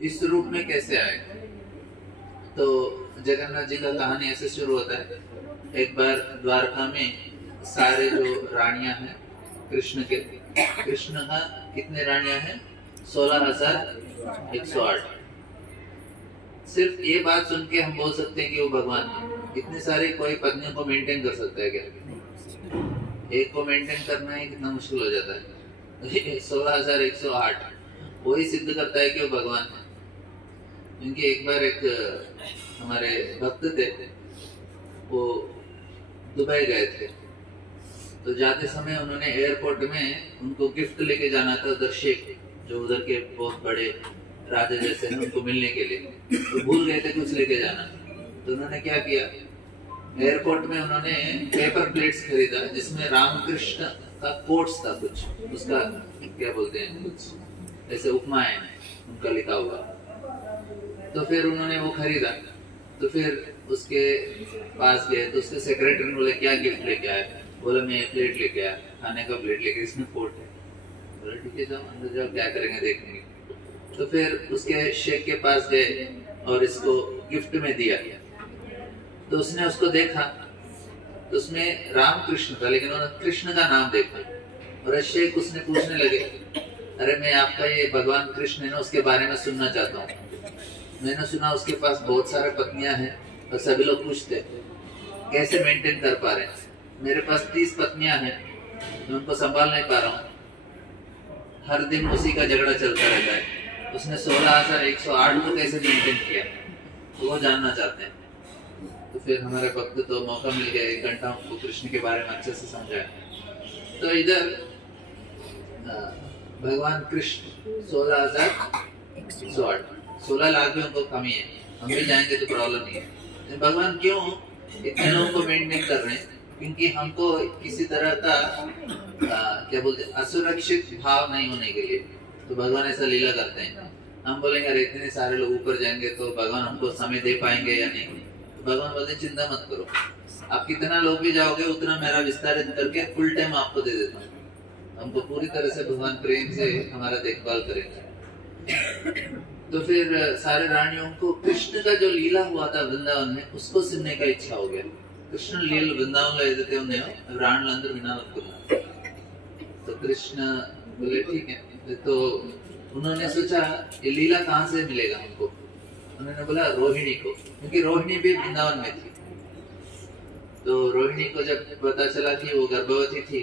इस रूप में कैसे आए? तो जगन्नाथ जी का कहानी ऐसे शुरू होता है। एक बार द्वारका में सारे जो रानियां हैं कृष्ण के, कृष्ण का कितने रानियां हैं? 16,108। सिर्फ ये बात सुन के हम बोल सकते हैं कि वो भगवान है। इतने सारे कोई पत्नियों को मेंटेन कर सकता है क्या? एक को मेंटेन करना ही कितना मुश्किल हो जाता है। 16,108 वही सिद्ध करता है कि वो भगवान है। क्योंकि एक बार एक हमारे भक्त थे, वो दुबई गए थे, तो जाते समय उन्होंने एयरपोर्ट में उनको गिफ्ट लेके जाना था उधर शेख, जो उधर के बहुत बड़े राजा जैसे हैं, उनको मिलने के लिए। तो भूल गए थे कुछ लेके जाना। तो उन्होंने क्या किया, एयरपोर्ट में उन्होंने पेपर प्लेट्स खरीदा जिसमें रामकृष्ण का कोट्स था, कुछ उसका क्या बोलते हैं, कुछ ऐसे उपमाएं उनका लिखा हुआ। तो फिर उन्होंने वो खरीदा। तो फिर उसके पास गए तो उसके सेक्रेटरी ने बोले क्या गिफ्ट लेके आए? बोला मैं प्लेट लेके आया, खाने का प्लेट लेके, इसमें कोट है। बोला ठीक है जाओ अंदर जाओ, क्या करेंगे देखेंगे। तो फिर उसके शेख के पास गए और इसको गिफ्ट में दिया। तो उसने उसको देखा तो उसमें रामकृष्ण था, लेकिन उन्होंने कृष्ण का नाम देखा। और शेख उसने पूछने लगे, अरे मैं आपका ये भगवान कृष्ण है ना, उसके बारे में सुनना चाहता हूँ। मैंने सुना उसके पास बहुत सारे पत्नियां हैं और सभी लोग पूछते कैसे मेंटेन कर पा रहे हैं। मेरे पास 30 पत्नियां हैं, मैं उनको संभाल नहीं पा रहा हूँ, हर दिन उसी का झगड़ा चलता रहता है। उसने 16,108 को कैसे मेंटेन किया, तो वो जानना चाहते हैं। तो फिर हमारे भक्त तो मौका मिल गया, 1 घंटा उनको कृष्ण के बारे में अच्छे से समझाया। तो इधर भगवान कृष्ण 16,108, 16 लाख भी उनको कमी है, हम भी जाएंगे तो प्रॉब्लम नहीं है। भगवान क्यों इतने लोगों को मेंटेन कर रहे हैं? क्योंकि हमको किसी तरह का क्या बोलते हैं, असुरक्षित भाव नहीं होने के लिए तो भगवान ऐसा लीला करते हैं। हम बोलेंगे अरे इतने सारे लोग ऊपर जाएंगे तो भगवान हमको समय दे पाएंगे या नहीं। तो भगवान बोलते चिंता मत करो, आप कितना लोग भी जाओगे उतना मेरा विस्तारित करके फुल टाइम आपको दे देता हूँ। हमको पूरी तरह से भगवान प्रेम से हमारा देखभाल करेंगे। तो फिर सारे रानियों को कृष्ण का जो लीला हुआ था वृंदावन में उसको सुनने का इच्छा हो गया। कृष्ण लीला वृंदावन लेते राणलंदर विना। तो कृष्ण बोले ठीक है। तो उन्होंने सोचा ये लीला कहाँ से मिलेगा हमको। उन्होंने बोला रोहिणी को, क्योंकि रोहिणी भी वृंदावन में थी। तो रोहिणी को जब पता चला कि वो गर्भवती थी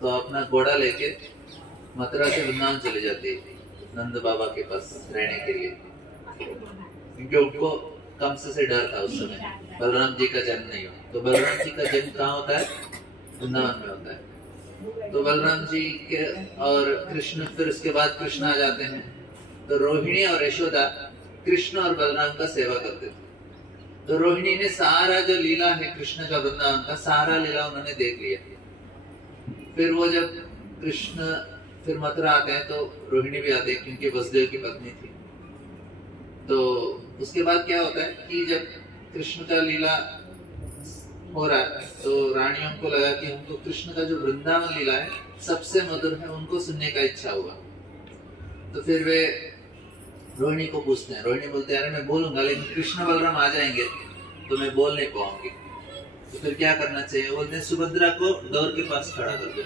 तो अपना घोड़ा लेके मथुरा से वृंदावन चले जाती नंद बाबा के पास रहने के लिए, क्योंकि उनको कंस से डर था उस समय, बलराम जी का जन्म नहीं हो। तो बलराम जी का जन्म कहाँ होता है? वृंदावन में होता है। तो बलराम जी के और कृष्ण, फिर उसके बाद कृष्ण आ जाते हैं। तो रोहिणी और यशोदा कृष्ण और बलराम का सेवा करते थे। तो रोहिणी ने सारा जो लीला है कृष्ण का वृंदावन का सारा लीला उन्होंने देख लिया। फिर वो जब कृष्ण फिर मथुरा आते हैं तो रोहिणी भी आते हैं, क्योंकि वसुदेव की पत्नी थी। तो उसके बाद क्या होता है कि जब कृष्ण का लीला हो रहा है तो रानियों को लगा कि हमको कृष्ण का जो वृंदावन लीला है सबसे मधुर है, उनको सुनने का इच्छा हुआ। तो फिर वे रोहिणी को पूछते हैं। रोहिणी बोलते हैं अरे मैं बोलूंगा, लेकिन कृष्ण बलराम आ जाएंगे तो मैं बोल नहीं पाऊंगी। तो फिर क्या करना चाहिए? बोलते हैं सुभद्रा को डोर के पास खड़ा कर दो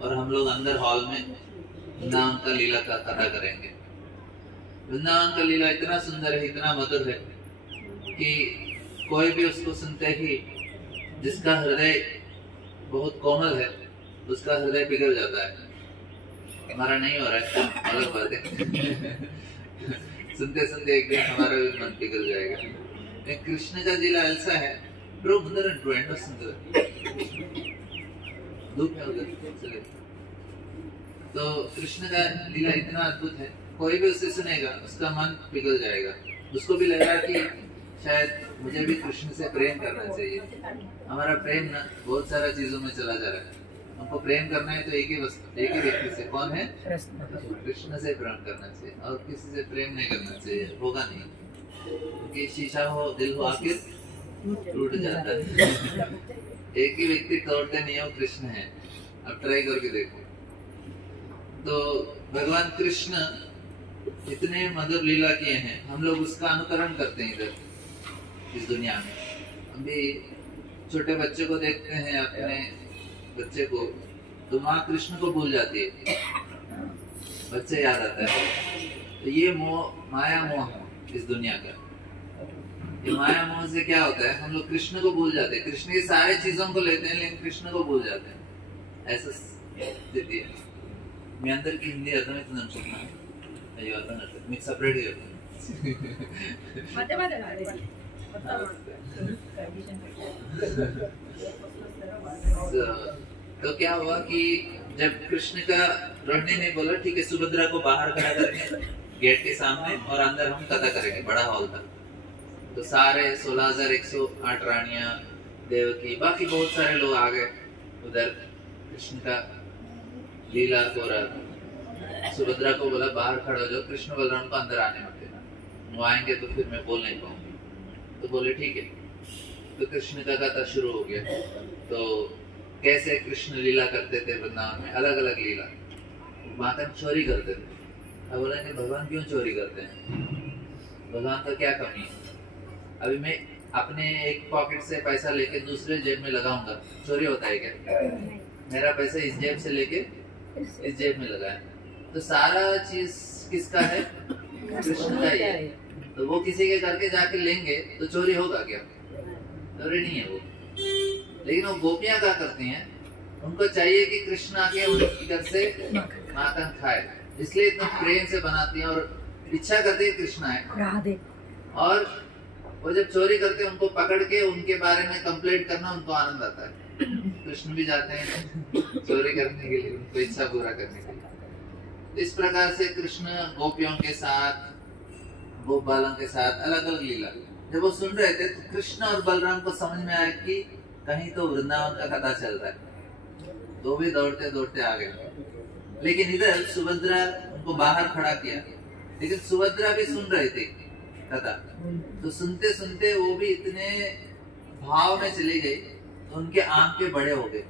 और हम लोग अंदर हॉल में वृंदावन का लीला का कथा करेंगे। वृंदावन का लीला इतना सुंदर है, इतना मधुर है कि कोई भी उसको सुनते ही जिसका हृदय बहुत कोमल है उसका हृदय पिघल जाता है। हमारा नहीं हो रहा है, अलग बात है। सुनते सुनते एक दिन हमारा भी मन पिघल जाएगा। कृष्ण का लीला ऐसा है, तो कृष्ण का लीला इतना अद्भुत है, कोई भी उसे सुनेगा उसका मन पिघल जाएगा। उसको भी लगा कि शायद मुझे भी कृष्ण से प्रेम करना चाहिए। हमारा प्रेम ना बहुत सारा चीजों में चला जा रहा है। हमको प्रेम करना है तो एक ही व्यक्ति से, कौन है? कृष्ण से प्रेम करना चाहिए, और किसी से प्रेम नहीं करना चाहिए, होगा नहीं। क्योंकि शीशा हो दिल हो आखिर टूट जाता है। एक ही व्यक्ति तोड़ते नहीं हो, कृष्ण है। अब ट्राई करके देखो। तो भगवान कृष्ण इतने मधुर लीला किए हैं, हम लोग उसका अनुकरण करते हैं इधर इस दुनिया में। अभी छोटे बच्चे को देखते हैं, अपने बच्चे को, तो माँ कृष्ण को भूल जाती है, बच्चे याद आता है। तो ये मोह, माया मोह है इस दुनिया का। ये माया मोह से क्या होता है, हम लोग कृष्ण को भूल जाते हैं, कृष्ण की सारी चीजों को लेते हैं लेकिन कृष्ण को भूल जाते हैं। ऐसा स्थिति है। मी అందరికి హిందీ అర్థమవుతుంది అనుకుంటున్నాను. అయ్యో అర్థం కాదు, మీకు సపరేట్గా చెప్తాను. तो क्या हुआ कि जब कृष्ण का रोहिणी ने बोला ठीक है सुभद्रा को बाहर खड़ा करके गेट के सामने और अंदर हम कथा करेंगे, बड़ा हॉल था। तो सारे 16,108 रानियां, देवकी, बाकी बहुत सारे लोग आ गए उधर। कृष्ण का लीला हो रहा था। सुभद्रा को बोला बाहर खड़ा हो जाओ, कृष्ण बलराम को अंदर आने मत देना, वो आएंगे तो फिर मैं बोल नहीं पाऊंगी। तो बोले ठीक है। तो कृष्ण का कथा शुरू हो गया। तो कैसे कृष्ण लीला करते थे वृंदावन में, अलग अलग लीला। माखन चोरी करते थे। अब बोलेंगे भगवान क्यों चोरी करते हैं, भगवान का क्या कमी है। अभी मैं अपने एक पॉकेट से पैसा लेके दूसरे जेब में लगाऊंगा, चोरी होता है क्या? मेरा पैसा इस जेब से लेके इस जेब में लगाए, तो सारा चीज किसका है? कृष्ण का ही है। तो वो किसी के करके जाके लेंगे तो चोरी होगा क्या? चोरी नहीं है वो। लेकिन वो गोपियां क्या करती हैं, उनको चाहिए कि कृष्ण आके उनके घर से माखन खाए, इसलिए इतना प्रेम से बनाती हैं और इच्छा करती है कृष्ण आए। और वो जब चोरी करते हैं उनको पकड़ के उनके बारे में कंप्लेंट करना उनको आनंद आता है। कृष्ण भी जाते हैं चोरी करने के लिए, उनको इच्छा पूरा करने के लिए। इस प्रकार से कृष्ण गोपियों के साथ, गोप बालों के साथ अलग अलग लीला। जब वो सुन रहे थे तो कृष्ण और बलराम को समझ में आया कि कहीं तो वृंदावन का कथा चल रहा है, तो भी दौड़ते दौड़ते आ गए। लेकिन इधर सुभद्रा उनको बाहर खड़ा किया, लेकिन सुभद्रा भी सुन रही थी कथा। तो सुनते सुनते वो भी इतने भाव में चली गई, तो उनके आंखें बड़े हो गए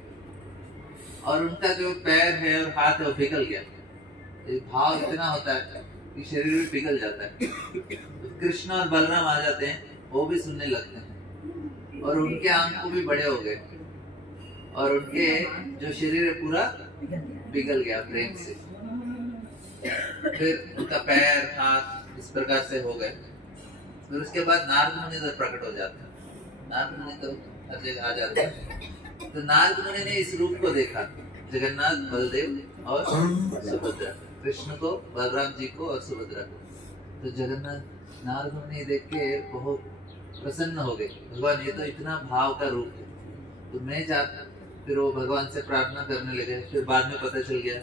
और उनका जो पैर है और हाथ है वो पिघल गया। भाव इतना होता है कि शरीर भी पिघल जाता है। तो कृष्ण और बलराम आ जाते हैं, वो भी सुनने लगते हैं और उनके आंखें भी बड़े हो गए और उनके जो शरीर है पूरा पिघल गया प्रेम से। फिर उनका पैर, हाथ इस प्रकार से हो गए। फिर उसके बाद नारद मुनि इधर प्रकट हो जाते हैं। नारद मुनि तो हर जगह आ जाते हैं। तो नारद मुनि ने इस रूप को देखा, जगन्नाथ, बलदेव और सुभद्रा, कृष्ण को, बलराम जी को और सुभद्रा को। तो जगन्नाथ, नारद मुनि देख के बहुत प्रसन्न हो गए, भगवान ये तो इतना भाव का रूप है, तो मैं चाहता। फिर वो भगवान से प्रार्थना करने लगे। फिर बाद में पता चल गया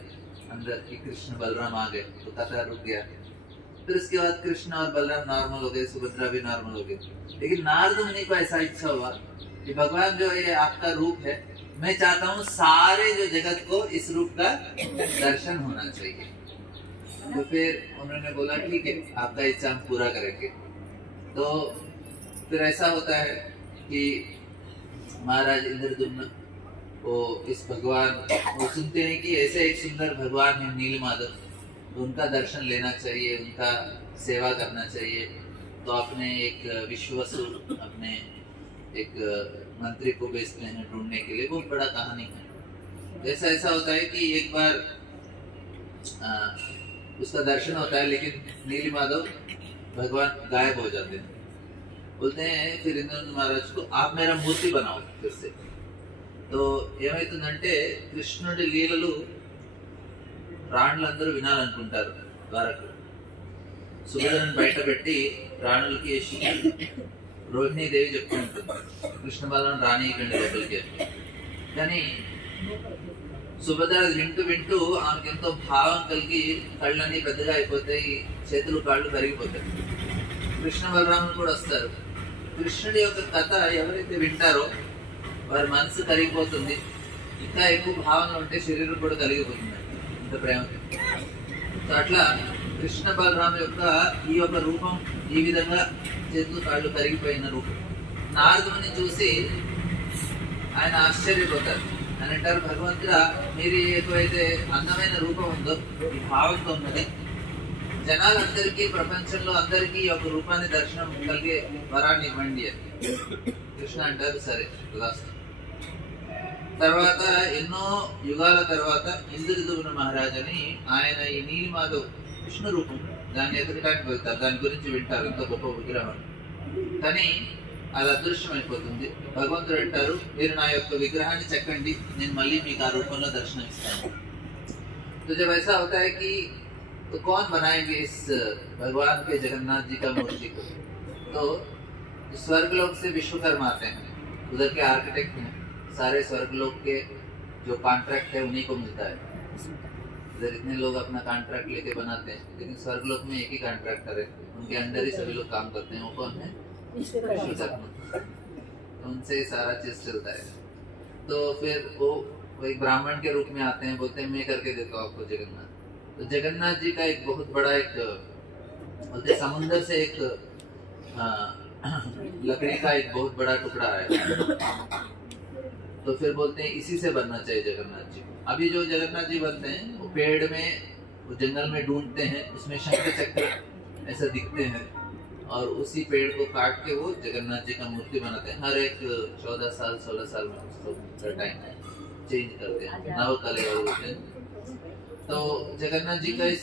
अंदर कि कृष्ण बलराम आ गए, तो कथा रुक गया। फिर उसके बाद कृष्ण और बलराम नॉर्मल हो गए, सुभद्रा भी नॉर्मल हो गई। लेकिन नारद मुनि को ऐसा इच्छा हुआ कि भगवान जो ये आपका रूप है, मैं चाहता हूँ सारे जो जगत को इस रूप का दर्शन होना चाहिए। तो फिर उन्होंने बोला ठीक है, आपका इच्छा हम पूरा करेंगे। तो फिर ऐसा होता है कि महाराज इंद्रद्युम्न वो इस भगवान, वो सुनते हैं कि ऐसे एक सुंदर भगवान है नीलमाधव, तो उनका दर्शन लेना चाहिए, उनका सेवा करना चाहिए। तो अपने एक विश्वसुर, अपने एक मंत्री को भेजते हैं ढूंढने के लिए। बहुत बड़ा कहानी है। जैसा ऐसा होता है कि एक बार उसका दर्शन होता है, लेकिन नीलमाधव भगवान गायब हो जाते हैं। बोलते हैं फिर इंद्रद्युम्न महाराज को, आप मेरा मूर्ति बनाओ फिर से। तो ఏమైతుందంటే కృష్ణుడి లీలలు రాణులందరూ వినాలనుకుంటారు ద్వారకలో. సుభద్రను బయట పెట్టి రాణులకి రోహిణీదేవి చెప్తూ ఉంటుంది, కృష్ణ బలం రానీయకండి లోపలికి. కానీ సుభద్ర వింటూ వింటూ ఆమెకు ఎంతో భావం కలిగి కళ్ళన్నీ పెద్దగా అయిపోతాయి, చేతులు కాళ్ళు కరిగిపోతాయి. కృష్ణ బలరాములు కూడా వస్తారు. కృష్ణుడి యొక్క కథ ఎవరైతే వింటారో వారి మనసు కరిగిపోతుంది, ఇంకా ఎక్కువ భావనలు ఉంటే శరీరం కూడా కలిగిపోతుంది ఇంత ప్రేమ. అట్లా కృష్ణ బలరామ యొక్క ఈ యొక్క రూపం ఈ విధంగా చేతులు కాళ్ళు కరిగిపోయిన రూపం నారదుని చూసి ఆయన ఆశ్చర్యపోతారు. ఆయన అంటారు, భగవంతుడా మీరు ఏదైతే అందమైన రూపం ఉందో, ఈ భావంతో ఉన్నది, జనాలందరికీ ప్రపంచంలో అందరికీ ఒక రూపాన్ని దర్శనం కలిగే వరాన్ని ఇవ్వండి అని కృష్ణ అంటారు. సరే తదాస్తు. తర్వాత ఎన్నో యుగాల తర్వాత ఇంద్రదూమ్న మహారాజ్ అని ఆయన ఈ నీలిమాధవ్ విష్ణు రూపం దాన్ని ఎదురడానికి వెళ్తారు. దాని గురించి వింటారు, ఇంత గొప్ప విగ్రహం. కానీ అది అదృశ్యం అయిపోతుంది. భగవంతుడు అంటారు, మీరు నా యొక్క విగ్రహాన్ని చెక్కండి, నేను మళ్ళీ మీకు ఆ రూపంలో దర్శనం ఇస్తాను. तो जब ऐसा होता है कि तो कौन बनाएंगे इस भगवान के जगन्नाथ जी का मूर्ति को? तो स्वर्गलोक से विश्वकर्मा आते हैं, उधर के आर्किटेक्ट हैं, सारे स्वर्गलोक के जो कॉन्ट्रैक्ट है उन्हीं को मिलता है. इधर इतने लोग अपना कॉन्ट्रैक्ट लेके बनाते हैं, लेकिन स्वर्गलोक में एक ही कॉन्ट्रैक्टर है, उनके अंडर ही सभी लोग काम करते हैं. वो कौन है? विश्वकर्मा. उनसे सारा चीज चलता है. तो फिर वो एक ब्राह्मण के रूप में आते हैं, बोलते हैं मैं करके देता हूँ आपको जगन्नाथ. तो जगन्नाथ जी का एक बहुत बड़ा एक बोलते समुद्र से एक लकड़ी का एक बहुत बड़ा टुकड़ा है. तो फिर बोलते हैं इसी से बनना चाहिए जगन्नाथ जी. अभी जो जगन्नाथ जी बनते हैं वो पेड़ में, वो जंगल में ढूंढते हैं, उसमें शंख चक्र ऐसा दिखते हैं, और उसी पेड़ को काट के वो जगन्नाथ जी का मूर्ति बनाते हैं. हर एक 14 साल 16 साल में उसको टाइम चेंज करते हैं, नव कले होते हैं. तो जगन्नाथ जी का इस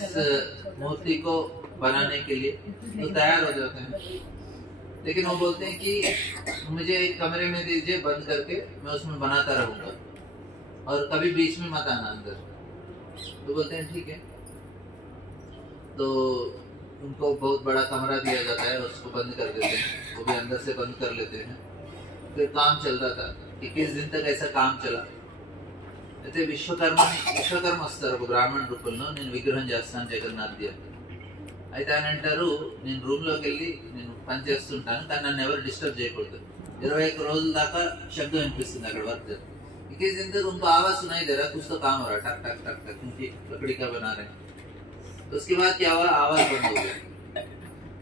मूर्ति को बनाने के लिए तो तैयार हो जाते हैं, लेकिन वो बोलते हैं कि मुझे एक कमरे में दीजिए बंद करके, मैं उसमें बनाता रहूंगा और कभी बीच में मत आना अंदर. तो बोलते हैं ठीक है. तो उनको बहुत बड़ा कमरा दिया जाता है, उसको बंद कर देते हैं, वो भी अंदर से बंद कर लेते हैं. फिर काम चल रहा था. 21 दिन तक ऐसा काम चला. అయితే విశ్వకర్మ వస్తారు ఒక బ్రాహ్మణ రూపంలో, నేను విగ్రహం చేస్తాను జగన్నాథ్ ది. అయితే ఆయన అంటారు, నేను రూమ్ లోకి వెళ్ళి నేను పని చేస్తుంటాను, కానీ నన్ను ఎవరు డిస్టర్బ్ చేయకూడదు. 21 రోజుల దాకా శబ్దం వినిపిస్తుంది అక్కడ వర్క్. 21 दिन तक उनको आवाज सुनाई दे रहा, कुछ तो काम हो रहा, टक टक टक टक, क्योंकि लकड़ी का बना रहे हैं. तो उसके बाद क्या हुआ, आवाज बंद हो गया.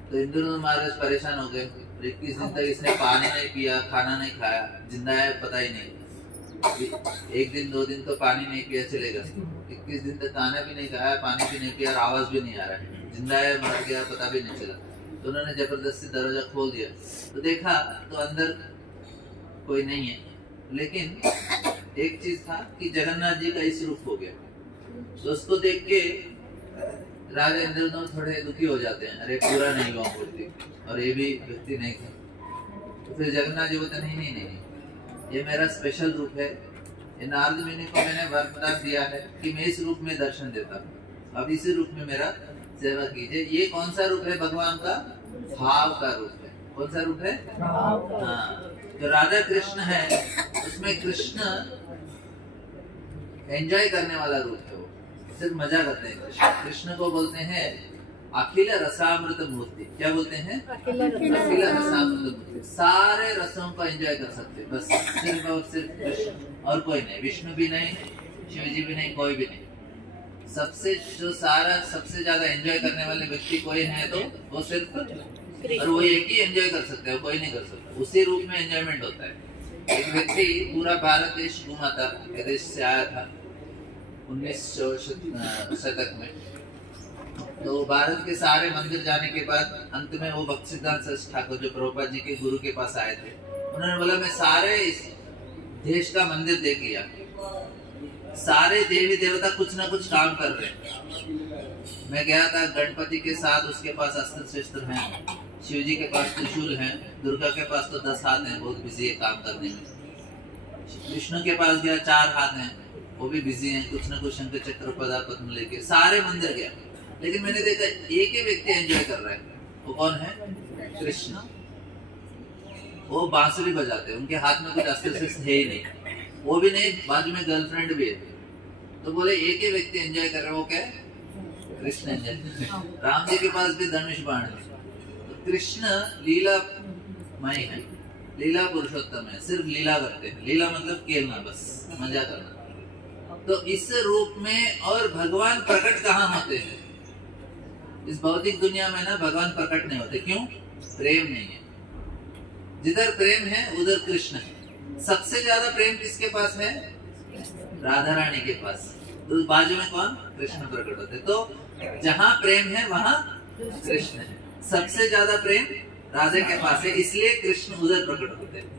तो इंद्रदूम्न महाराज परेशान हो गए. 21 दिन तक इसने पानी नहीं पिया, खाना नहीं खाया, जिंदा है पता ही नहीं. 1 दिन 2 दिन तो पानी नहीं पिया चलेगा, 21 दिन तक खाना भी नहीं खाया, पानी भी नहीं पिया, आवाज भी नहीं आ रहा है, जिंदा है मर गया पता भी नहीं चला. तो उन्होंने जबरदस्ती दरवाजा खोल दिया. तो देखा तो अंदर कोई नहीं है, लेकिन एक चीज था कि जगन्नाथ जी का इस रूप हो गया. तो उसको देख के राजा इंद्रदूम्न थोड़े दुखी हो जाते हैं, अरे पूरा नहीं हुआ मूर्ति और ये भी व्यक्ति नहीं था. तो फिर जगन्नाथ जी बोलते नहीं नहीं नहीं, ये मेरा स्पेशल रूप है, ये नारद मुनि को मैंने वरदान दिया है कि मैं इस रूप में दर्शन देता हूँ, अब इसी रूप में मेरा सेवा कीजिए. ये कौन सा रूप है भगवान का? भाव का रूप है. कौन सा रूप है? हाँ. जो राधा कृष्ण है उसमें कृष्ण एंजॉय करने वाला रूप है, वो सिर्फ मजा करते हैं. कृष्ण को बोलते हैं अखिल रसामृत मूर्ति. क्या बोलते हैं? अखिल रसामृत मूर्ति. सारे रसों का एंजॉय कर सकते हैं, बस सिर्फ और सिर्फ कृष्ण, और कोई नहीं. विष्णु भी नहीं, शिव जी भी नहीं, कोई भी नहीं. सबसे जो सारा सबसे ज्यादा एंजॉय करने वाले व्यक्ति कोई है तो वो सिर्फ, और वो एक ही एंजॉय कर सकते हैं, कोई नहीं कर सकता. उसी रूप में एंजॉयमेंट होता है. एक व्यक्ति पूरा भारत देश घूमा था, विदेश से आया था 19 शतक में. तो भारत के सारे मंदिर जाने के बाद अंत में वो भक्तिसिद्धांत सरस्वती ठाकुर जो प्रभुपाद जी के गुरु के पास आए थे, उन्होंने बोला मैं सारे इस देश का मंदिर देख लिया, सारे देवी देवता कुछ ना कुछ काम कर रहे हैं. मैं गया था गणपति के साथ, उसके पास अस्त्र शस्त्र हैं, शिव जी के पास त्रिशूल है, दुर्गा के पास तो 10 हाथ हैं, बहुत बिजी है काम करने में. विष्णु के पास गया 4 हाथ हैं, वो भी बिजी हैं, कुछ ना कुछ शंकर चक्र पदा पद्म लेके सारे मंदिर गया. लेकिन मैंने देखा एक ही व्यक्ति एंजॉय कर रहा है. वो कौन है? कृष्ण. वो बांसुरी बजाते हैं, उनके हाथ में कुछ अस्त्र शस्त्र है ही नहीं, वो भी नहीं, बाजू में गर्लफ्रेंड भी है. तो बोले एक ही व्यक्ति एंजॉय कर रहा है, वो क्या है? कृष्ण एंजॉय. राम जी के पास भी धनुष बाण है. तो कृष्ण लीलामय है, लीला पुरुषोत्तम है, सिर्फ लीला करते हैं. लीला मतलब खेलना, बस मजा करना. तो इस रूप में और भगवान प्रकट कहाँ होते हैं? इस भौतिक दुनिया में ना भगवान प्रकट नहीं होते. क्यों? प्रेम नहीं है. जिधर प्रेम है उधर कृष्ण है. सबसे ज्यादा प्रेम किसके पास है? राधा रानी के पास. तो बाजू में कौन? कृष्ण प्रकट होते. तो जहाँ प्रेम है वहाँ कृष्ण है। सबसे ज्यादा प्रेम राधे के पास है, इसलिए कृष्ण उधर प्रकट होते हैं।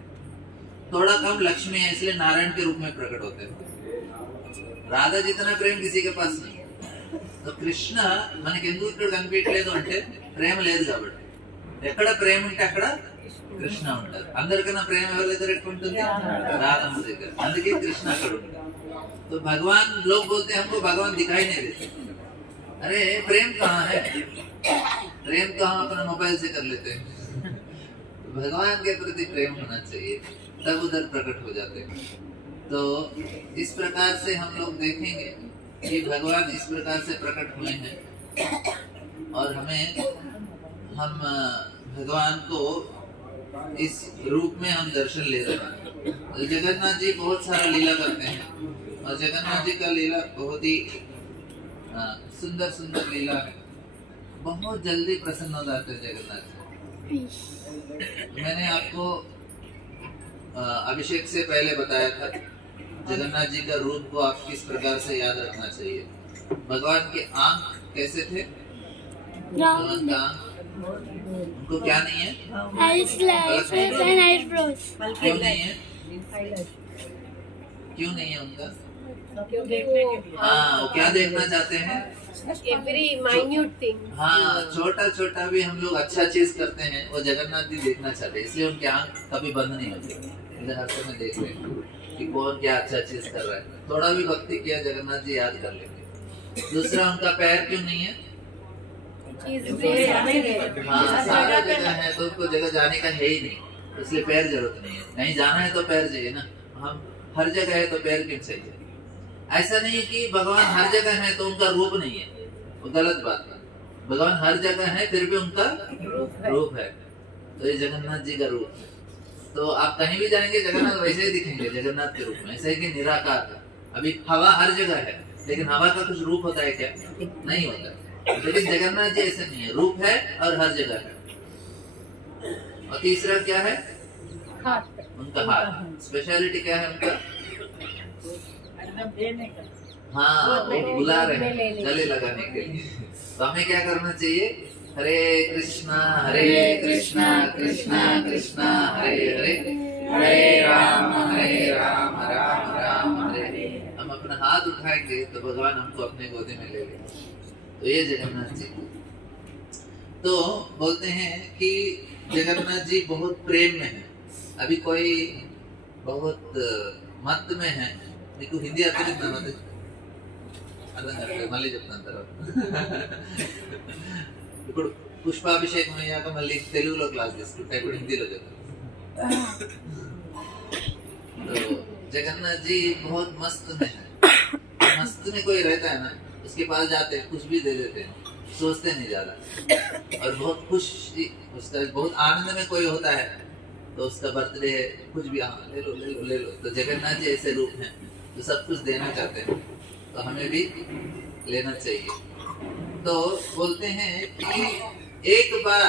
थोड़ा कम लक्ष्मी है, इसलिए नारायण के रूप में प्रकट होते हैं। राधा जितना प्रेम किसी के पास नहीं। तो కృష్ణ మనకి ఎందుకు ఇక్కడ కనిపించలేదు అంటే ప్రేమ లేదు కాబట్టి. ఎక్కడ ప్రేమ ఉంటే అక్కడ కృష్ణ ఉంటారు. అందరికన్నా ప్రేమ ఎవరి దగ్గర ఎక్కువ ఉంటుంది? రాధమ్మ దగ్గర. అందుకే కృష్ణ అక్కడ ఉంటారు. तो भगवान लोग बोलते हैं हमको भगवान दिखाई नहीं देते. अरे प्रेम कहाँ है? प्रेम तो हम अपना मोबाइल से कर लेते हैं. भगवान के प्रति प्रेम होना चाहिए, तब उधर प्रकट हो जाते हैं. तो इस प्रकार से हम लोग देखेंगे कि भगवान इस प्रकार से प्रकट हुए हैं और हम भगवान को इस रूप में हम दर्शन ले रहे हैं. तो जगन्नाथ जी बहुत सारा लीला करते हैं और जगन्नाथ जी का लीला बहुत ही सुंदर सुंदर लीला है. बहुत जल्दी प्रसन्न हो जाते हैं जगन्नाथ जी. मैंने आपको अभिषेक से पहले बताया था जगन्नाथ जी का रूप को आप किस प्रकार से याद रखना चाहिए. भगवान के आंख कैसे थे? भगवान का आंख उनको क्या नहीं है? क्यों नहीं है? क्यों नहीं है उनका? हाँ, वो क्या देखना चाहते हैं? Every minute thing. हाँ, छोटा छोटा भी हम लोग अच्छा चीज करते हैं वो जगन्नाथ जी देखना चाहते हैं, इसलिए उनके आंख कभी बंद नहीं होते. इधर हर समय देख रहे हैं कि कौन क्या अच्छा चीज कर रहा है. थोड़ा भी भक्ति किया जगन्नाथ जी याद कर लेंगे. दूसरा उनका पैर क्यों नहीं है? हाँ, सारा जगह है तो उनको जगह जाने का है ही नहीं, इसलिए पैर जरूरत नहीं है. कहीं जाना है तो पैर चाहिए ना. हम हर जगह है तो पैर क्यों चाहिए? ऐसा नहीं कि भगवान हर जगह है तो उनका रूप नहीं है, वो गलत बात है. भगवान हर जगह है फिर भी उनका रूप है. तो ये जगन्नाथ जी का रूप है. तो आप कहीं भी जाएंगे जगन्नाथ वैसे ही दिखेंगे जगन्नाथ के रूप में. ऐसा है कि निराकार है. अभी हवा हर जगह है लेकिन हवा का कुछ रूप होता है क्या? नहीं होता. लेकिन जगन्नाथ जी ऐसे नहीं है, रूप है और हर जगह है. और तीसरा क्या है? उनका हाथ. स्पेशलिटी क्या है उनका? हाँ, वो बुला रहे हैं गले लगाने के लिए. तो हमें क्या करना चाहिए? हरे कृष्णा कृष्णा कृष्णा हरे हरे, हरे राम राम राम हरे. हम अपना हाथ उठाएंगे तो भगवान हमको अपने गोदी में ले लेंगे. तो ये जगन्नाथ जी. तो बोलते हैं कि जगन्नाथ जी बहुत प्रेम में है. अभी कोई बहुत मत में है. మీకు హిందీ అర్థమవుతుందా? అర్థం కాదు, మళ్ళీ చెప్తాను తర్వాత. ఇప్పుడు పుష్పాభిషేకం అయ్యాక మళ్ళీ తెలుగులో క్లాస్ తీసుకుంటా, ఇప్పుడు హిందీలో చెప్తాను. तो जगन्नाथ जी बहुत मस्त में है. मस्त में कोई रहता है ना, उसके पास जाते हैं कुछ भी दे देते हैं, सोचते नहीं ज्यादा. और बहुत खुश, उसका बहुत आनंद में कोई होता है तो उसका बर्थडे है, कुछ भी हाँ ले लो ले लो ले लो. तो जगन्नाथ जी ऐसे रूप हैं तो सब कुछ देना चाहते हैं, तो हमें भी लेना चाहिए. तो बोलते हैं कि एक बार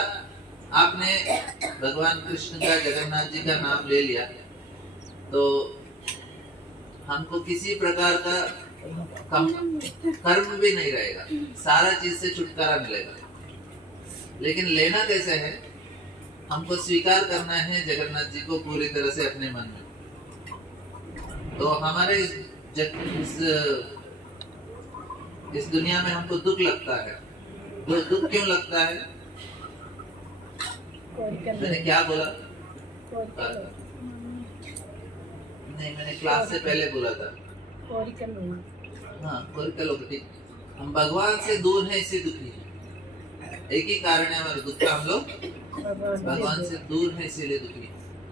आपने भगवान कृष्ण का जगन्नाथ जी का नाम ले लिया तो हमको किसी प्रकार का कर्म भी नहीं रहेगा, सारा चीज से छुटकारा मिलेगा. लेकिन लेना कैसे है? हमको स्वीकार करना है जगन्नाथ जी को पूरी तरह से अपने मन में. तो हमारे इस दुनिया में हमको दुख लगता है. तो दुख क्यों लगता है? मैंने क्या बोला? नहीं, मैंने क्लास से पहले बोला था. हाँ, कोरिकल ఒకటి. हम भगवान से दूर है इससे दुखी है. एक ही कारण है हमारे दुख का, हम लोग भगवान से दूर है इसीलिए दुखी.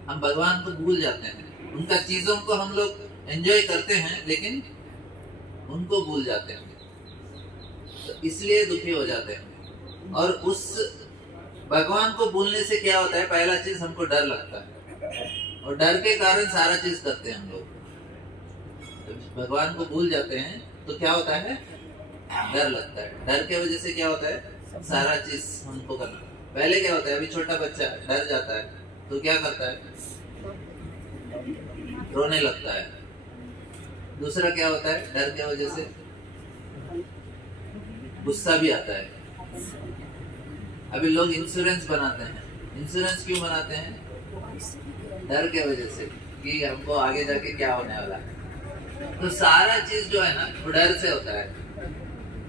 हम भगवान को भूल जाते हैं, उनका चीजों को हम लोग एंजॉय करते हैं लेकिन उनको भूल जाते हैं, तो इसलिए दुखी हो जाते हैं. और उस भगवान को भूलने से क्या होता है? पहला चीज हमको डर लगता है और डर के कारण सारा चीज करते हैं हम लोग. भगवान को भूल जाते हैं तो क्या होता है? डर लगता है. डर के वजह से क्या होता है? सारा चीज हमको करना. पहले क्या होता है? अभी छोटा बच्चा डर जाता है तो क्या करता है? रोने लगता है. दूसरा क्या होता है? डर के वजह से गुस्सा भी आता है। अभी लोग इंश्योरेंस बनाते हैं। इंश्योरेंस क्यों बनाते हैं? डर के वजह से कि हमको आगे जाके क्या होने वाला है। तो सारा चीज जो है ना वो डर से होता है।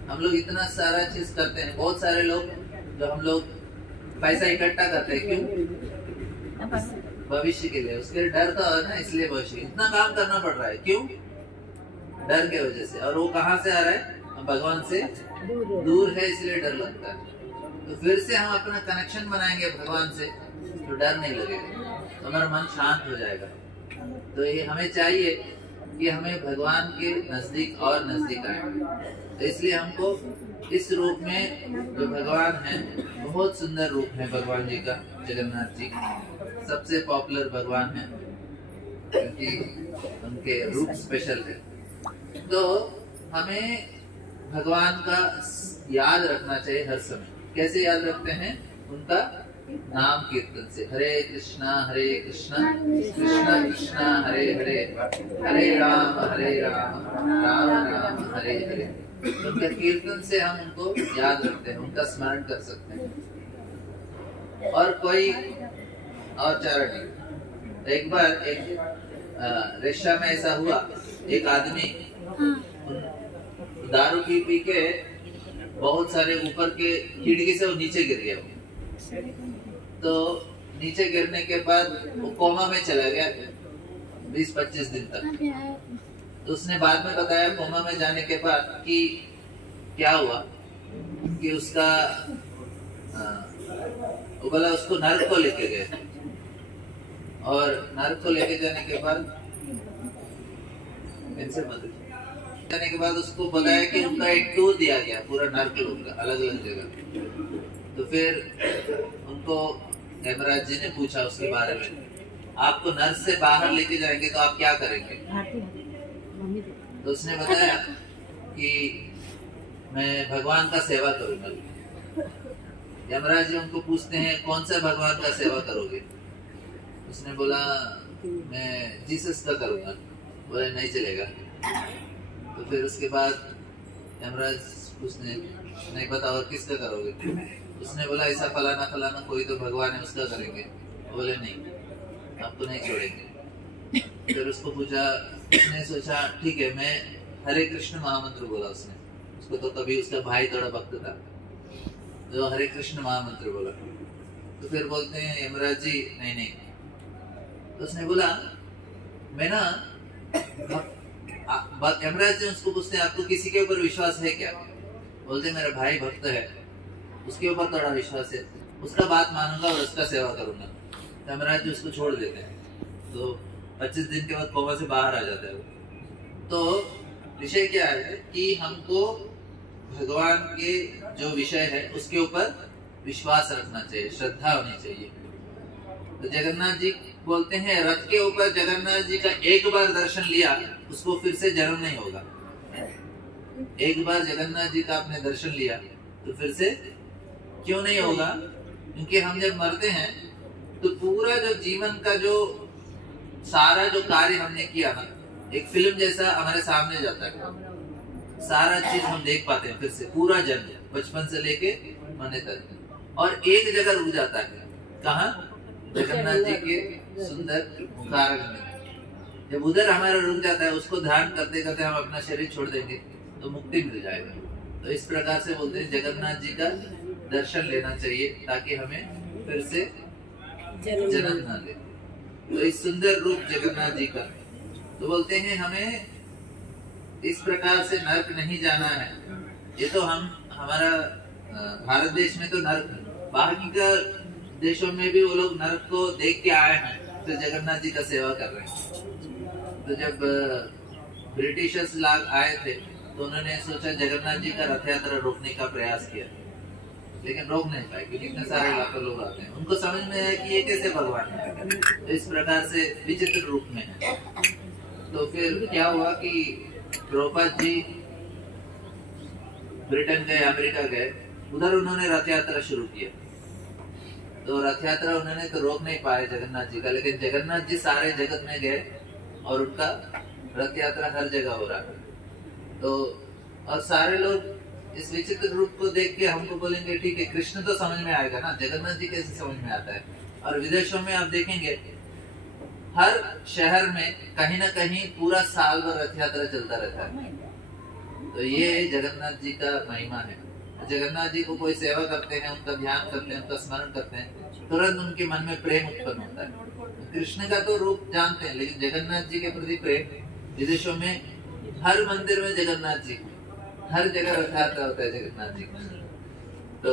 हम लोग इतना सारा चीज करते हैं। बहुत सारे लोग जो हम लोग पैसा इकट्ठा करते हैं, क्यों? भविष्य के लिए। उसके डर तो है ना, इसलिए भविष्य इतना काम करना पड़ रहा है। क्यों? डर के वजह से। और वो कहाँ से आ रहा है? हम भगवान से दूर है, इसलिए डर लगता है। तो फिर से हम अपना कनेक्शन बनाएंगे भगवान से तो डर नहीं लगेगा, तो हमारा मन शांत हो जाएगा। तो ये हमें चाहिए कि हमें भगवान के नजदीक और नजदीक आए। तो इसलिए हमको इस रूप में जो भगवान है, बहुत सुंदर रूप है भगवान जी का, जगन्नाथ जी सबसे पॉपुलर भगवान है क्योंकि उनके रूप स्पेशल है। तो हमें भगवान का याद रखना चाहिए हर समय। कैसे याद रखते हैं? उनका नाम कीर्तन से। हरे कृष्णा कृष्णा कृष्णा हरे हरे, हरे राम राम राम हरे हरे। उनका कीर्तन से हम उनको याद रखते हैं, उनका स्मरण कर सकते हैं। और कोई और चारा नहीं। एक बार एक रेशा में ऐसा हुआ, एक आदमी दारू पी के बहुत सारे ऊपर के खिड़की से वो नीचे गिर गया। तो नीचे गिरने के बाद वो कोमा में चला गया 20-25 दिन तक। तो उसने बाद में बताया कोमा में जाने के बाद कि क्या हुआ कि उसका वो बोला उसको नर्क को लेके गए, और नर्क को लेके जाने के बाद जाने के बाद उसको बताया कि उनका एक टूर दिया गया पूरा नर्क लोक का, अलग अलग जगह। तो फिर उनको यमराज जी ने पूछा उसके बारे में, आपको नर्क से बाहर लेके जाएंगे तो आप क्या करेंगे? तो उसने बताया कि मैं भगवान का सेवा करूंगा। यमराज जी उनको पूछते हैं कौन सा भगवान का सेवा करोगे? उसने बोला मैं जीसस का करूंगा। बोले नहीं चलेगा। तो फिर उसके बाद यमराज पूछने नहीं पता और किसका करोगे? उसने बोला ऐसा फलाना फलाना कोई तो भगवान है उसका करेंगे। बोले नहीं, आपको नहीं छोड़ेंगे। फिर उसको पूछा, उसने सोचा ठीक है मैं हरे कृष्ण महामंत्र बोला उसने। उसको तो कभी उसका भाई थोड़ा भक्त था, जो हरे कृष्ण महामंत्र बोला। तो फिर बोलते हैं यमराज जी नहीं। तो उसने बोला मैं ना, यमराज जी उसको पूछते हैं आपको किसी के ऊपर विश्वास है क्या? बोलते मेरा भाई भक्त है, उसके ऊपर थोड़ा विश्वास है, उसका बात मानूंगा और उसका सेवा करूंगा। यमराज जी उसको छोड़ देते हैं। तो 25 दिन के बाद कोमा से बाहर आ जाता है वो। तो विषय क्या है कि हमको भगवान के जो विषय है उसके ऊपर विश्वास रखना चाहिए, श्रद्धा होनी चाहिए। तो जगन्नाथ जी बोलते हैं रथ के ऊपर जगन्नाथ जी का एक बार दर्शन लिया उसको फिर से जन्म नहीं होगा। एक बार जगन्नाथ जी का आपने दर्शन लिया तो फिर से क्यों नहीं होगा? क्योंकि हम जब मरते हैं तो पूरा जो जीवन का जो सारा जो कार्य हमने किया ना, एक फिल्म जैसा हमारे सामने जाता है। सारा चीज हम देख पाते हैं फिर से, पूरा जन्म बचपन से लेके मरने तक। और एक जगह रुक जाता है, कहाँ? जगन्नाथ जी के सुंदर मुखारग में। जब उधर हमारा रुक जाता है, उसको ध्यान करते करते हम अपना शरीर छोड़ देंगे तो मुक्ति मिल जाएगा। तो इस प्रकार से बोलते हैं जगन्नाथ जी का दर्शन लेना चाहिए ताकि हमें फिर से जन्म ना ले। तो इस सुंदर रूप जगन्नाथ जी का, तो बोलते हैं हमें इस प्रकार से नर्क नहीं जाना है। ये तो हमारा भारत देश में तो नर्क, बाकी का देशों में भी वो लोग नर्क को देख के आए हैं तो जगन्नाथ जी का सेवा कर रहे हैं। तो जब ब्रिटिशर्स लोग आए थे तो उन्होंने सोचा जगन्नाथ जी का रथ यात्रा रोकने का प्रयास किया, लेकिन रोक नहीं पाए क्योंकि इतने सारे लाखों लोग आते हैं। उनको समझ में आया कि ये कैसे भगवान है, तो इस प्रकार से विचित्र रूप में है। तो फिर क्या हुआ कि द्रौपद जी ब्रिटेन गए, अमेरिका गए, उधर उन्होंने रथ यात्रा शुरू किया। तो रथ यात्रा उन्होंने तो रोक नहीं पाए जगन्नाथ जी का, लेकिन जगन्नाथ जी सारे जगत में गए और उनका रथ यात्रा हर जगह हो रहा है। तो और सारे लोग इस विचित्र रूप को देख के हमको बोलेंगे ठीक है कृष्ण तो समझ में आएगा ना, जगन्नाथ जी कैसे समझ में आता है। और विदेशों में आप देखेंगे हर शहर में कहीं ना कहीं पूरा साल भर रथ यात्रा चलता रहता है। तो ये जगन्नाथ जी का महिमा है। जगन्नाथ जी को कोई सेवा करते हैं, उनका ध्यान करते हैं, उनका स्मरण करते हैं, तुरंत उनके मन में प्रेम उत्पन्न होता है। कृष्ण का तो रूप जानते हैं, लेकिन जगन्नाथ जी के प्रति प्रेम विदेशों में हर मंदिर में जगन्नाथ जी, हर जगह रथ यात्रा होता है जगन्नाथ जी का। तो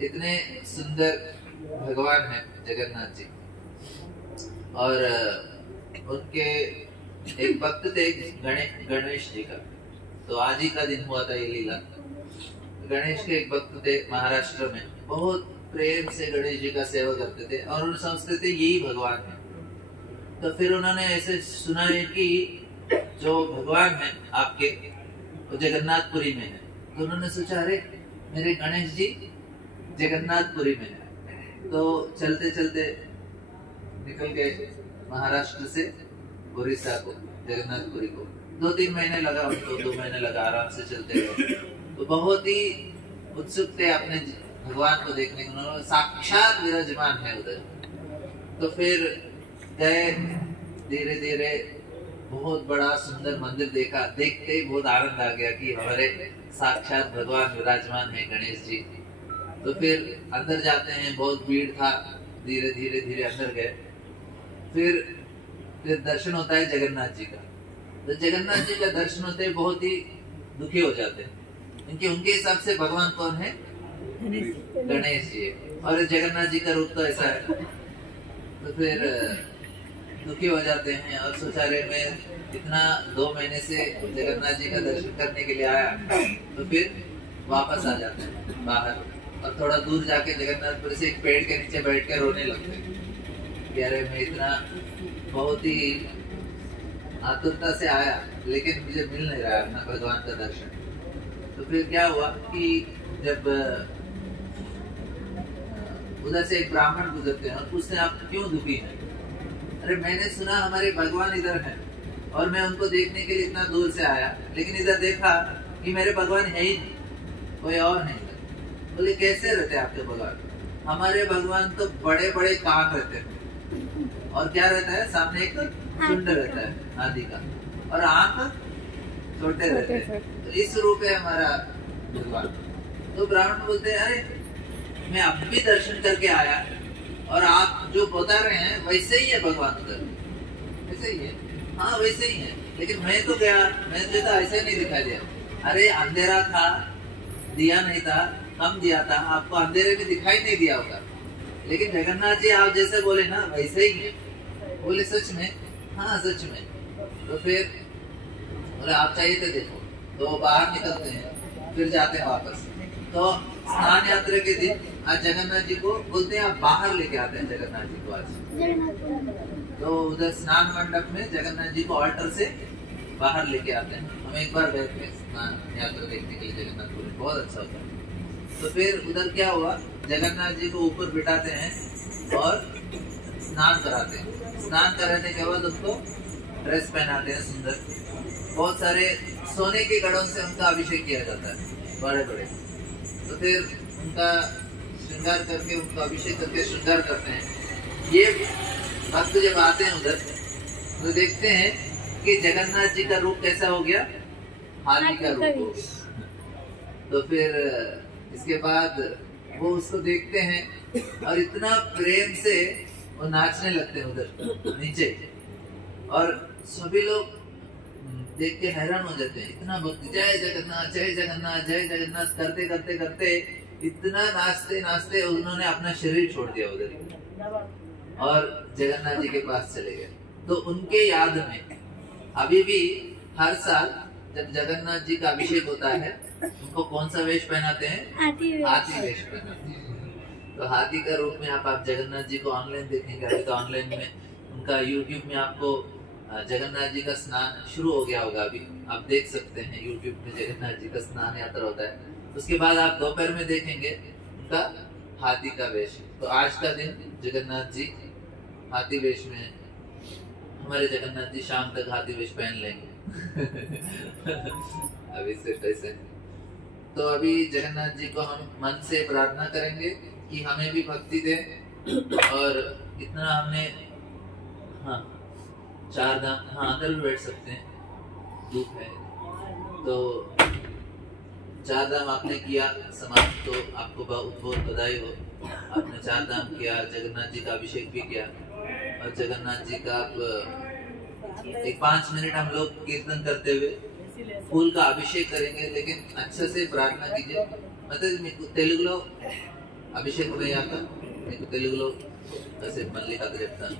इतने सुंदर भगवान है जगन्नाथ जी। और उनके एक भक्त थे गणेश जी का, तो आज ही का दिन हुआ था ये लीला। गणेश के एक भक्त थे महाराष्ट्र में, बहुत प्रेम से गणेश जी का सेवा करते थे और उन्हें समझते थे यही भगवान है। तो फिर उन्होंने ऐसे सुना है कि जो भगवान है आपके वो जगन्नाथपुरी में है। तो उन्होंने सोचा अरे मेरे गणेश जी जगन्नाथपुरी में है। तो चलते चलते निकल गए महाराष्ट्र से उड़ीसा को, जगन्नाथपुरी को। 2-3 महीने लगा उनको, 2 महीने लगा, आराम से चलते गए। तो बहुत ही उत्सुक थे अपने भगवान को देखने के, उन्होंने साक्षात विराजमान है उधर। तो फिर गए, धीरे धीरे बहुत बड़ा सुंदर मंदिर देखा, देखते ही बहुत आनंद आ गया कि हमारे साक्षात भगवान विराजमान है गणेश जी। तो फिर अंदर जाते हैं, बहुत भीड़ था, धीरे धीरे धीरे अंदर गए। फिर दर्शन होता है जगन्नाथ जी का। तो जगन्नाथ जी का दर्शन होते ही बहुत ही दुखी हो जाते हैं, क्योंकि उनके हिसाब से भगवान कौन है? गणेश जी। और जगन्नाथ जी का रूप तो ऐसा है। तो फिर दुखी हो जाते हैं और सोचा रहे मैं इतना 2 महीने से जगन्नाथ जी का दर्शन करने के लिए आया। तो फिर वापस आ जाते हैं बाहर और थोड़ा दूर जाके जगन्नाथपुरी से एक पेड़ के नीचे बैठ के रोने लगते हैं कि अरे मैं इतना बहुत ही आतुरता से आया लेकिन मुझे मिल नहीं रहा अपना भगवान का दर्शन। तो फिर क्या हुआ कि जब उधर से एक ब्राह्मण गुजरते हैं और पूछते हैं आप क्यों दुखी हैं? अरे मैंने सुना हमारे भगवान इधर हैं और मैं उनको देखने के लिए इतना दूर से आया, लेकिन इधर देखा कि मेरे भगवान है ही नहीं, कोई और नहीं। बोले कैसे रहते आपके भगवान? हमारे भगवान तो बड़े बड़े कान रहते हैं और क्या रहता है, सामने एक झुंड रहता है हाथी का और आंख छोटे रहते हैं। तो इस रूप है हमारा भगवान। तो ब्राह्मण बोलते हैं अरे मैं अब भी दर्शन करके आया और आप जो बता रहे हैं वैसे ही है भगवान उधर, वैसे ही है। हाँ वैसे ही है, लेकिन मैं तो गया, मुझे तो ऐसे नहीं दिखाई दिया। अरे अंधेरा था, दिया नहीं था, कम दिया था, आपको अंधेरे में दिखाई नहीं दिया होगा। लेकिन जगन्नाथ जी आप जैसे बोले ना वैसे ही है। बोले सच में? हाँ सच में। तो फिर बोले आप चाहिए तो देखो। तो बाहर निकलते हैं, फिर जाते हैं वापस। तो स्नान यात्रा के दिन आज जगन्नाथ जी को बोलते हैं आप बाहर लेके आते हैं जगन्नाथ जी को आज। तो उधर स्नान मंडप में जगन्नाथ जी को ऑल्टर से बाहर लेके आते हैं। हम एक बार गए थे स्नान यात्रा देखने के लिए जगन्नाथपुरी, बहुत अच्छा होता है। तो फिर उधर क्या हुआ, जगन्नाथ जी को ऊपर बिठाते हैं और स्नान कराते हैं। स्नान कराने के बाद उनको ड्रेस पहनाते हैं सुंदर, बहुत सारे सोने के घड़ों से उनका अभिषेक किया जाता है, बड़े बड़े। तो फिर उनका श्रृंगार करके, उनका अभिषेक करके श्रृंगार करते हैं। ये भक्त जब आते हैं उधर तो देखते हैं कि जगन्नाथ जी का रूप कैसा हो गया, हाथी का रूप हो गया। तो फिर इसके बाद वो उसको देखते हैं और इतना प्रेम से वो नाचने लगते हैं उधर नीचे, और सभी लोग देख के हैरान हो जाते हैं। इतना भक्ति, जय जगन्नाथ जय जगन्नाथ जय जगन्नाथ करते करते करते इतना नाचते नाचते उन्होंने अपना शरीर छोड़ दिया उधर और जगन्नाथ जी के पास चले गए। तो उनके याद में अभी भी हर साल जब जगन्नाथ जी का अभिषेक होता है उनको कौन सा वेश पहनाते हैं? हाथी वेश पहनाते हैं। तो हाथी का रूप में आप जगन्नाथ जी को ऑनलाइन देखेंगे। अभी तो ऑनलाइन में उनका यूट्यूब में आपको जगन्नाथ जी का स्नान शुरू हो गया होगा, अभी आप देख सकते हैं यूट्यूब में जगन्नाथ जी का स्नान यात्रा होता है। उसके बाद आप दोपहर में देखेंगे उनका हाथी का वेश। तो आज का दिन जगन्नाथ जी हाथी वेश में है। हमारे जगन्नाथ जी शाम तक हाथी वेश पहन लेंगे। अभी से पैसे तो अभी जगन्नाथ जी को हम मन से प्रार्थना करेंगे कि हमें भी भक्ति दे, और इतना हमने, हाँ, 4 धाम, हाँ अंदर भी बैठ सकते हैं, धूप है तो 4 धाम आपने किया समाप्त, तो आपको बहुत बहुत बधाई हो। आपने 4 धाम किया, जगन्नाथ जी का अभिषेक भी किया, और जगन्नाथ जी का आप एक 5 मिनट हम लोग कीर्तन करते हुए फूल का अभिषेक करेंगे, लेकिन अच्छे से प्रार्थना कीजिए। मतलब మీకు తెలుగులో అభిషేకం అయ్యాక మీకు తెలుగులో కాసేపు మళ్ళీ కథ చెప్తాను।